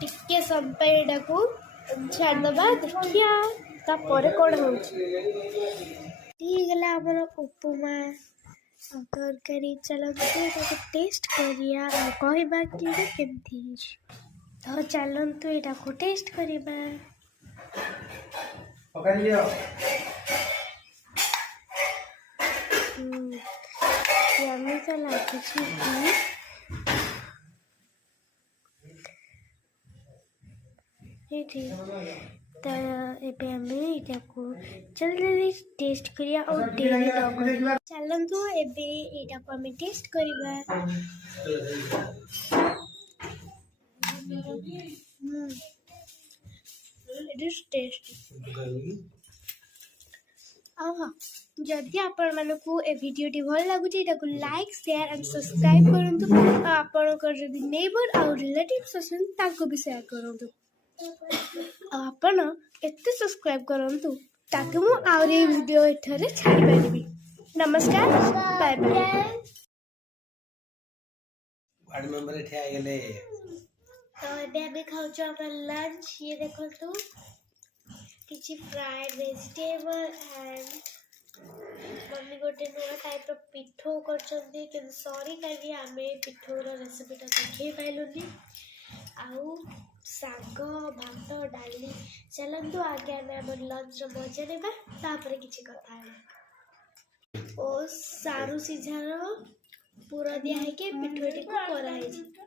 टिके समय को छाड़दबा देखिया तापर कौन हो गला हमर उपमा तरकारी चलते टेस्ट करिया कहबा कि केमथि तो चलंतु एटा को टेस्ट करिबा यम्मी तो लागे कि तो एबे हमें एटा को जल्दी टेस्ट करिया और डेरी न करिया चलंतु एबे एटा को हमें टेस्ट करिबा इट इज टेस्टी जदि आपण मानकु ए वीडियोटी भल लागुची एटाकु लाइक शेयर एंड सब्सक्राइब करंतु आपणकर जदि नेबर और रिलेटिव्स असन ताको भी शेयर करंतु आपण एते सब्सक्राइब करंतु ताकि मु और ए वीडियो एथरे छाडी पारिबी नमस्कार बाय बाय वार्ड मेंबर एठे आ गेले तो एबे हमें खाउछु अपन लंच ये देखो तो किछि फ्राइड वेजिटेबल एंड मम्मी गोटे नुआ टाइप रो पिठो करछन्ती कि सॉरी काली हमें पिठो रो रेसिपीटा देखै पाइलुनी आउ साग भात डाली चलंतु आगे हमें हमर लंच रो मजा नेबा तापर किछि कथा है ओ सारू सिझारो पूरा दिया है के पिठोटी को करा है